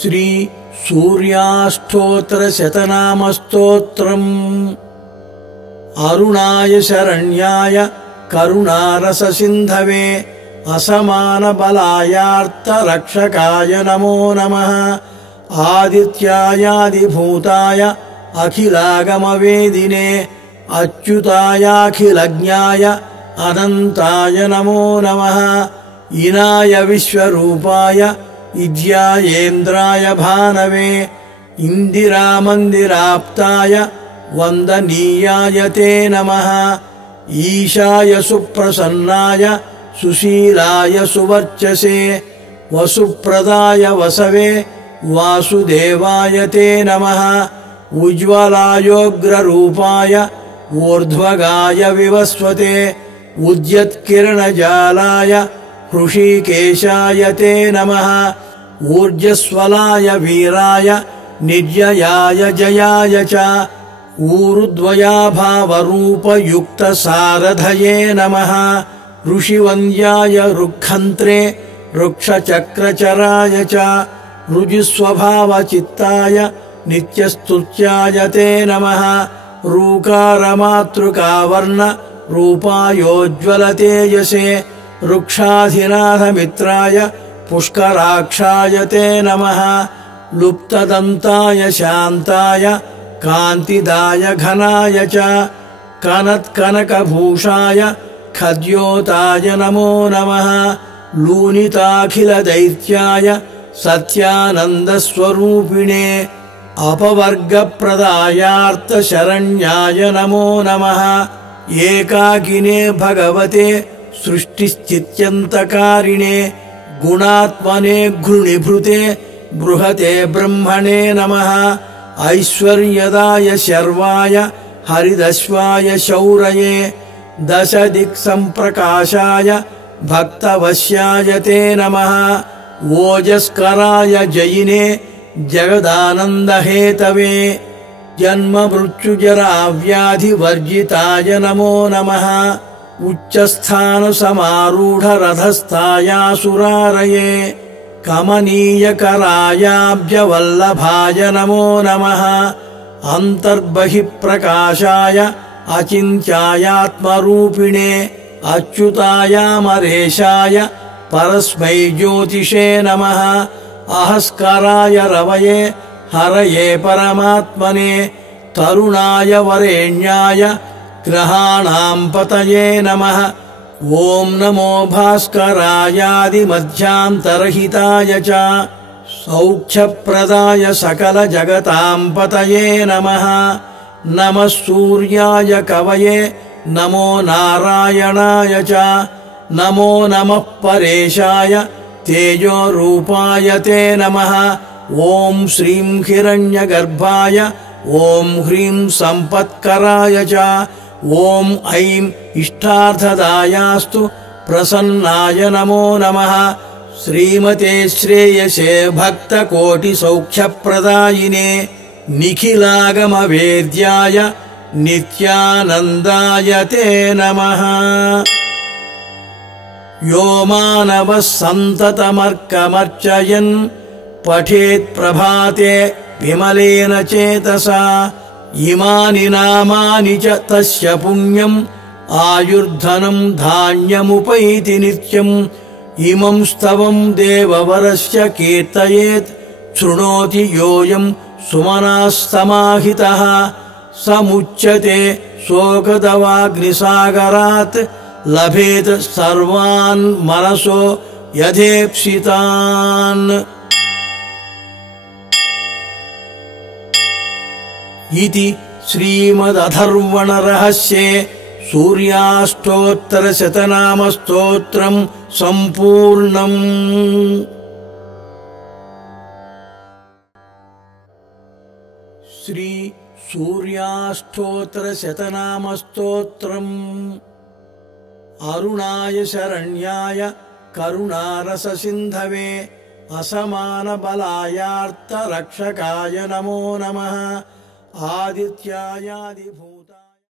श्री सूर्याष्टोत्तरशतनामस्तोत्रम् अरुणाय शरण्याय करुणारससिन्धवे असमानबलायार्तरक्षकाय नमो नमः। आदित्यायादिभूताय अखिलागमवेदिने अच्युतायाखिलज्ञाय अनन्ताय नमो नमः। इनाय विश्वरूपाय इज्यायेन्द्राय भानवे इन्दिरामन्दिराप्ताय वन्दनीयाय ते नमः। ईशाय सुप्रसन्नाय सुशीलाय सुवर्चसे वसुप्रदाय वसवे वासुदेवाय ते नमः। उज्ज्वलायोग्ररूपाय ऊर्ध्वगाय विवस्वते उद्यत्किरणजालाय हृषीकेशाय ते नमः। ऊर्जस्वलाय वीराय निर्जयाय जयाय च ऊरुद्वयाभावरूपयुक्तसारथये नमः। ऋषिवन्द्याय रुक्षन्त्रे वृक्षचक्रचराय च ऋजुस्वभावचित्ताय नित्यस्तुत्याय ते नमः। रूकारमातृकावर्ण रूपायोज्ज्वलतेजसे वृक्षाधिनाथमित्राय पुष्कराक्षाय ते नमः। लुप्तदन्ताय शान्ताय कान्तिदाय घनाय च कनत्कनकभूषाय खद्योताय नमो नमः। लूनिताखिलदैत्याय सत्यानन्दस्वरूपिणे अपवर्गप्रदायार्तशरण्याय नमो नमः। एकाकिने भगवते सृष्टिस्थित्यन्तकारिणे गुणात्मने घृणिभृते बृहते ब्रह्मणे नमः। ऐश्वर्यदाय शर्वाय हरिदश्वाय शौरये दशदिक्सम्प्रकाशाय भक्तवश्याय ते नमः। ओजस्कराय जयिने जगदानन्दहेतवे जन्ममृत्युजराव्याधिवर्जिताय नमो नमः। उच्चस्थानसमारूढरथस्थायासुरारये कमनीयकरायाब्जवल्लभाय नमो नमः। अन्तर्बहिःप्रकाशाय अचिन्त्यायात्मरूपिणे अच्युतायामरेशाय परस्मै ज्योतिषे नमः। अहस्कराय रवये हरये परमात्मने तरुणाय वरेण्याय ग्रहाणां पतये नमः। ॐ नमो भास्करायादिमध्यान्तरहिताय च सौख्यप्रदाय सकलजगतां पतये नमः। नमः सूर्याय कवये नमो नारायणाय च नमो नमः परेशाय तेजोरूपाय ते नमः। ॐ श्रीं हिरण्यगर्भाय ॐ ह्रीं सम्पत्कराय च ॐ ऐं इष्टार्थदायास्तु प्रसन्नाय नमो नमः। श्रीमते श्रेयसे भक्तकोटिसौख्यप्रदायिने निखिलागमवेद्याय नित्यानन्दाय ते नमः। यो मानवः सन्ततमर्कमर्चयन् पठेत् प्रभाते विमलेन चेतसा इमानि नामानि च तस्य पुण्यम् आयुर्धनं धान्यमुपैति नित्यम्। इमं स्तवं देववरस्य कीर्तयेत् शृणोति योऽयं सुमनास्तमाहितः। समुच्यते शोकदवाग्निसागरात् लभेत सर्वान् मनसो यथेप्सितान्। इति श्रीमदथर्वणरहस्ये सूर्याष्टोत्तरशतनामस्तोत्रम् सम्पूर्णम्। श्री सूर्याष्टोत्तरशतनामस्तोत्रम् अरुणाय शरण्याय करुणारससिन्धवे असमानबलायार्तरक्षकाय नमो नमः। आदित्यायादिभूताय